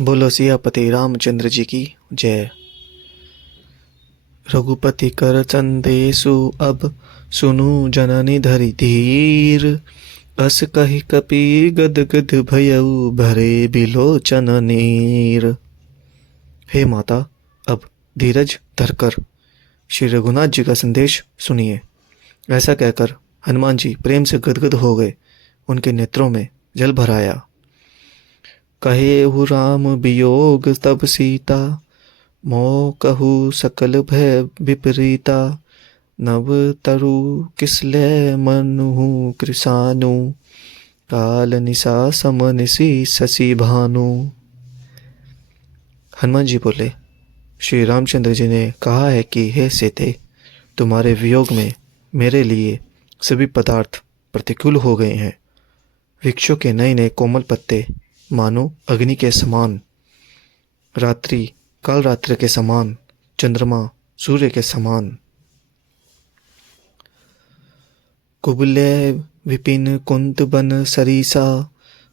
बोलो सियापति रामचंद्र जी की जय। रघुपति कर चंदेसु अब सुनु जननी धरि धीर। अस कहि कपि गद गद भयउ भरे बिलोचन नीर। हे माता, अब धीरज धरकर श्री रघुनाथ जी का संदेश सुनिए। ऐसा कहकर हनुमान जी प्रेम से गदगद हो गए। उनके नेत्रों में जल भर आया। कहेहु राम वियोग तब सीता, मोह कहु सकल भय विपरीता। नव तरु किसले मनुहु कृसानु, काल निशा सम निशि शशि भानु। हनुमान जी बोले, श्री रामचंद्र जी ने कहा है कि हे सीते, तुम्हारे वियोग में मेरे लिए सभी पदार्थ प्रतिकूल हो गए हैं। वृक्षों के नए नए कोमल पत्ते मानो अग्नि के समान, रात्रि काल रात्रि के समान, चंद्रमा सूर्य के समान। कुबले विपिन कुंत बन सरीसा,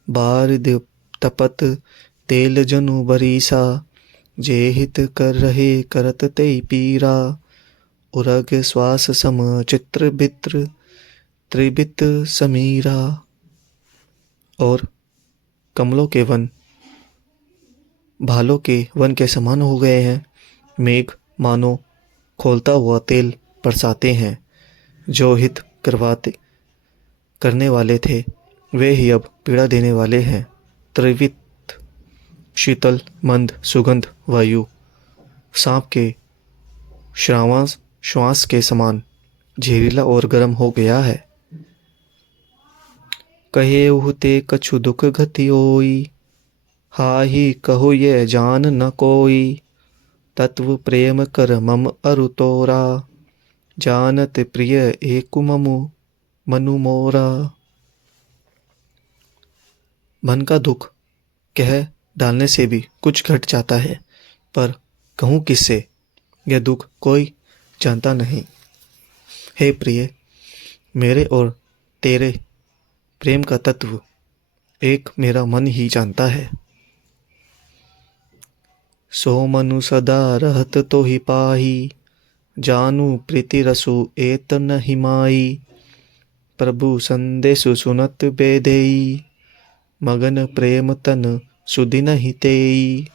बारिद तपत तेल जनु बरीसा। जे हित कर रहे करत ते पीरा, उरग श्वास सम चित्र बित्र त्रिबित समीरा। और कमलों के वन भालों के वन के समान हो गए हैं। मेघ मानो खोलता हुआ तेल बरसाते हैं। जो हित करने वाले थे वे ही अब पीड़ा देने वाले हैं। त्रिवित शीतल मंद सुगंध वायु सांप के श्वास के समान झेरीला और गर्म हो गया है। कहेहु ते कछु दुख गति होई, हाहि कहो ये जान न कोई। तत्व प्रेम कर मम अरु तोरा, जानत प्रिय एकु ममु मनु मोरा। मन का दुख कह डालने से भी कुछ घट जाता है, पर कहूँ किससे, यह दुख कोई जानता नहीं। हे प्रिय, मेरे और तेरे प्रेम का तत्व एक मेरा मन ही जानता है। सो मनु सदा रहत तो ही पाही, जानू प्रीति रसु एत नहीं माई। प्रभु संदेशु सुनत बेदेई, मगन प्रेम तन सुधि नहीं तेई।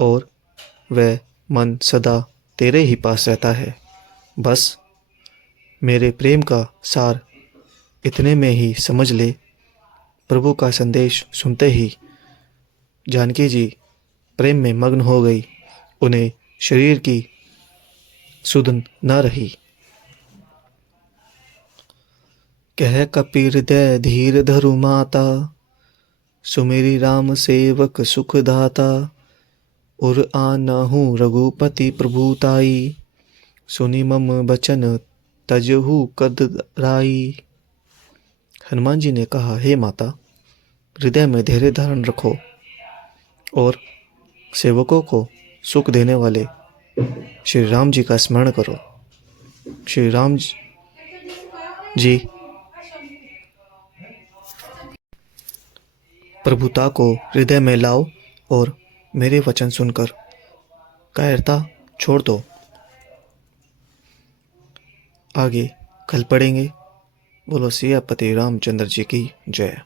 और वह मन सदा तेरे ही पास रहता है। बस मेरे प्रेम का सार इतने में ही समझ ले। प्रभु का संदेश सुनते ही जानकी जी प्रेम में मग्न हो गई। उन्हें शरीर की सुध न रही। कह कपि हृदय धीर धरु माता, सुमेरी राम सेवक सुख दाता। उर आनहु रघुपति प्रभुताई, सुनि मम बचन तजहु कदराई। हनुमान जी ने कहा, हे माता, हृदय में धैर्य धारण रखो और सेवकों को सुख देने वाले श्री राम जी का स्मरण करो। श्री राम जी प्रभुता को हृदय में लाओ और मेरे वचन सुनकर कायरता छोड़ दो। आगे कल पढ़ेंगे। बोलो सियापति रामचंद्र जी की जय।